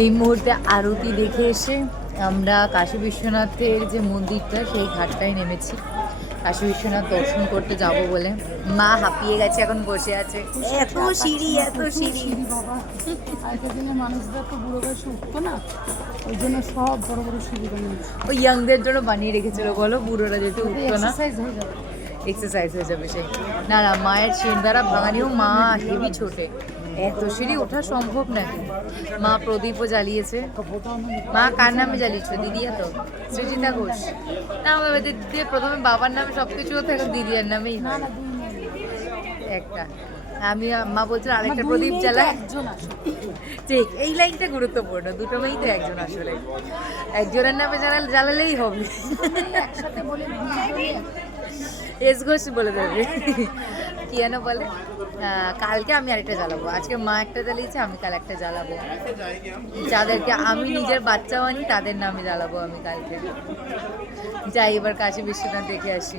এই মুহূর্তে আরতি দেখে এসে আমরা কাশী বিশ্বনাথের যে মন্দিরটা সেই ঘাটটায় নেমেছি। কাশী বিশ্বনাথ দর্শন করতে যাব বলে মা হাঁপিয়ে গেছে, এখন বসে আছে। এত সিঁড়ি, এত সিঁড়ি বাবা। আগের দিনে মানুষরা তো বুড়ো বয়সে উঠতো না, ওই জন্য সব বড় বড় সিঁড়ি বানিয়েছে। ওই ইয়াংদের জন্য বানিয়ে রেখেছিল, বলো বুড়োরা যেতে উঠতো না, এক্সারসাইজ হয়ে যাবে। এক্সারসাইজ হয়ে যাবে সেই। না না, মায়ের সিঁড়ি দ্বারা ভাঙানিও মা হেভি ছোটে, এত সিঁড়ি ওঠা সম্ভব নাকি। মা প্রদীপও জ্বালিয়েছে। মা কার নামে জ্বালিয়েছো? দিদিয়া তো, সৃজিতা ঘোষ না, আমাদের দিদি প্রথমে বাবার নামে সব কিছু হতো, এখন দিদিয়ার নামেই না হয় না, দুই মেয়ে। একটা। আমি মা বলছিল আরেকটা প্রদীপ জ্বালা। একজন আসে। ঠিক, এই লাইনটা গুরুত্বপূর্ণ, দুটো মেয়েই তো একজন আসলে, একজনের নামে জ্বালালেই হবে। একসাথে বলে এস ঘোষ বলে দেবে, কি যেন বলে। কালকে আমি আরেকটা জ্বালাবো, আজকে মা একটা জ্বালিয়েছে, আমি কাল একটা জ্বালাবো। যাদেরকে আমি নিজের বাচ্চা মানি তাদের নামে জ্বালাবো আমি কালকে। যাই এবার কাশী বিশ্বনাথ দেখে আসি।